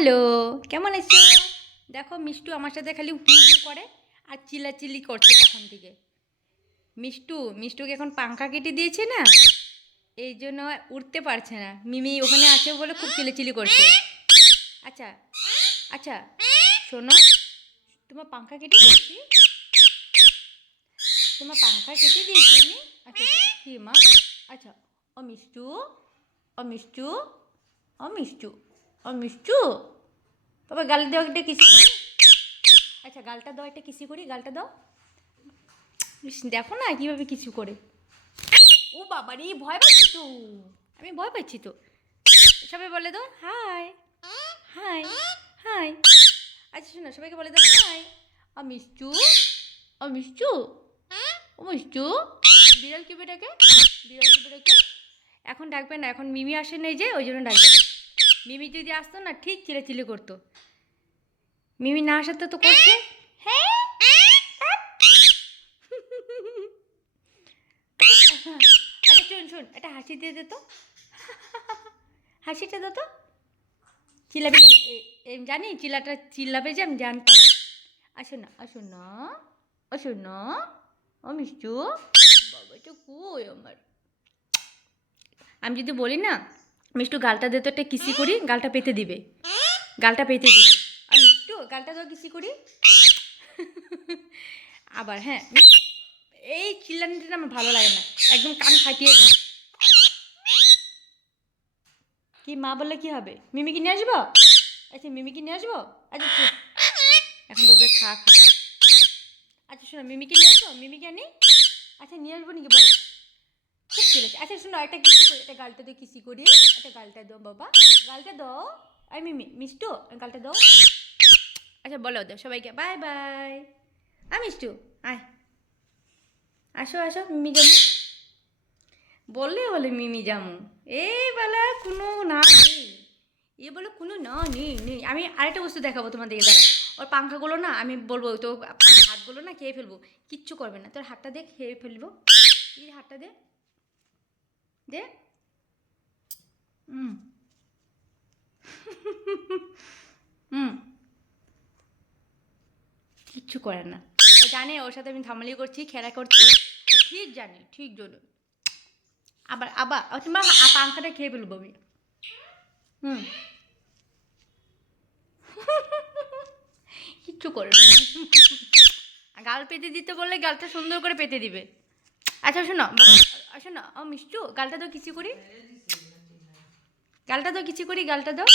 Hello, কেমন আছো? দেখো মিষ্টু আমার সাথে খালি হু হু করে আর চিল্লাচিল্লি করছে কখন থেকে। মিষ্টুকে এখন পাংখা কেটে দিয়েছে না, এই জন্য উঠতে পারছে না। মিমি ওখানে আছে বলে খুব চিল্লাচিল্লি করছে। আচ্ছা আচ্ছা, শোনো, তোমার পাংখা কেটে দিয়েছি, তোমার পাংখা কেটে দিয়েছি আমি। আচ্ছা কি মা? আচ্ছা, ও মিষ্টু, ও মিষ্টু, ও মিষ্টু, ও মিষ্টু, বাবা গালে দাও একটা কিসি করি। আচ্ছা গালটা দাও, একটা কিসি করি, গালটা দাও। দেখো না কীভাবে কিছু করে। ও বাবা রে, ভয় পাচ্ছি তো, আমি ভয় পাচ্ছি তো। সবাই বলে দাও হাই, হাই, হাই। আচ্ছা শোনো, সবাইকে বলে দাও হাই। ও মিষ্টু, ও মিষ্টু, ও মিষ্টু। বিড়াল কি বেটাকে, বিড়াল কি বেটাকে এখন ডাকবে না, এখন মিমি আসে নেই যে, ওই জন্য ডাকবে না। মিমি যদি আসতো না ঠিক চিল্লাচিল্লি করতো। মিমি না আসাতে তো করছে। হ্যাঁ আচ্ছা শোন শোন, একটা হাসি দিয়ে দে তো, হাসিটা দে তো। চিল্লাবি না, জানি চিল্লাবে যে, আমি জানতাম। আসো না, আসো না, আসো না, ও মিষ্টু, বাবাটা কই আমার। আমি যদি বলি না মিষ্টু গালটা দে তো, একটা কিসি করি, গালটা পেতে দিবে, গালটা পেতে দিবে। আর মিষ্টু গালটা দাও কিসি করি। আবার হ্যাঁ, এই চিল্লানিটা আমার ভালো লাগে না, একদম কান ফাটিয়ে দেয়। কি মা বললে কি হবে? মিমিকে নিয়ে আসবো? আচ্ছা মিমিকে নিয়ে আসবো। আচ্ছা এখন বলবে খা খা। আচ্ছা শোনো, মিমিকে নিয়ে আসবো, মিমিকে আনি। আচ্ছা নিয়ে আসবো নাকি বলো, খুব ঠিক আছে। আচ্ছা শোনো, একটা কিসি করি, একটা গালটা দিয়ে কিসি করি, একটা গালটা দাও বাবা, গালটা দাও। আই মিমি, মিষ্টু গালটা দাও। আচ্ছা বলো দাও সবাইকে বাই বাই। মিষ্টু আয়, আসো আসো, মিমি জামু বললে বলে মিমি জামু। এই বেলা কোনো না নেই, এ বলে কোনো না নেই নেই। আমি আরেকটা বস্তু দেখাবো তোমাদেরকে, দাঁড়া। ওর পাংখাগুলো না আমি বলবো তো, হাতগুলো না খেয়ে ফেলবো, কিচ্ছু করবে না। তোর হাতটা দে, খেয়ে ফেলবো। এই হাতটা দে, দে। হুম হুম, কিচ্ছু করে না। ও জানে ওর সাথে আমি ধামালি করছি, খেলা করছি, ঠিক জানি, ঠিক জানি। আবার আবার তোমার পাংখাটা খেয়ে ফেলবো আমি। হুম, কিচ্ছু করে না। গাল পেতে দিতে বললে গালটা সুন্দর করে পেতে দিবে। আচ্ছা শোনো বাবা, শোনো, ও মিষ্টু গালটা দাও কিচি করি, গালটা দাও কিচি করি, গালটা দাও।